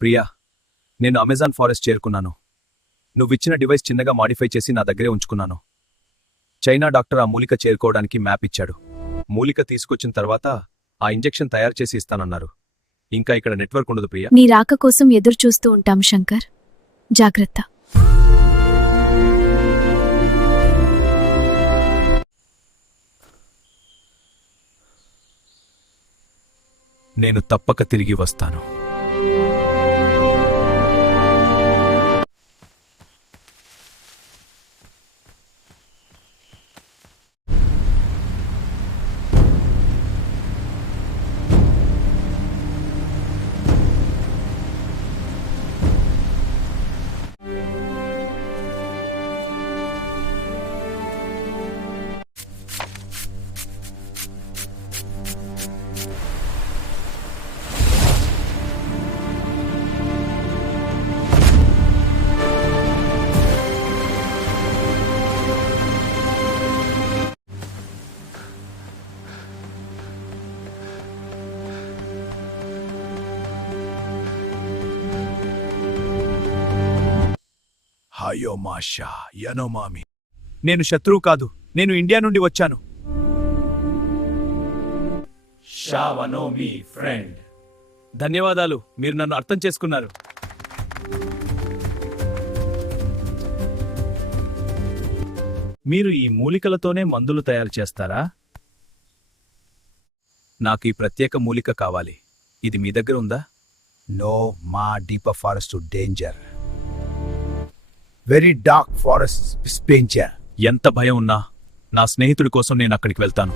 ప్రియా, నేను Amazon forest చేరుకున్నాను. నువ్విచ్చిన డివైస్ చిన్నగా మాడిఫై చేసి నా దగ్గరే ఉంచుకున్నాను. చైనా డాక్టర్ ఆ మూలిక చేరుకోవడానికి మ్యాప్ ఇచ్చాడు. మూలిక తీసుకొచ్చిన తర్వాత ఆ ఇంజెక్షన్ తయారు చేసి ఇస్తానన్నారు. ఇంకా ఇక్కడ నెట్వర్క్ ఉండదు ప్రియా. నీ రాక కోసం ఎదురుచూస్తూ ఉంటాం శంకర్. జాగ్రత్త. నేను తప్పక తిరిగి వస్తాను. హయో మాషా యనోమామి. నేను శత్రువు కాదు, నేను ఇండియా నుండి వచ్చాను. షావనోమి ఫ్రెండ్. ధన్యవాదాలు, మీరు నన్ను అర్థం చేసుకున్నారు. మీరు ఈ మూలికలతోనే మందులు తయారు చేస్తారా? నాకు ఈ ప్రత్యేక మూలిక కావాలి. ఇది మీ దగ్గర ఉందా? నో, మా deeper forest danger. Very dark forest స్పేంజర్. ఎంత భయం ఉన్నా నా స్నేహితుడి కోసం నేను అక్కడికి వెళ్తాను.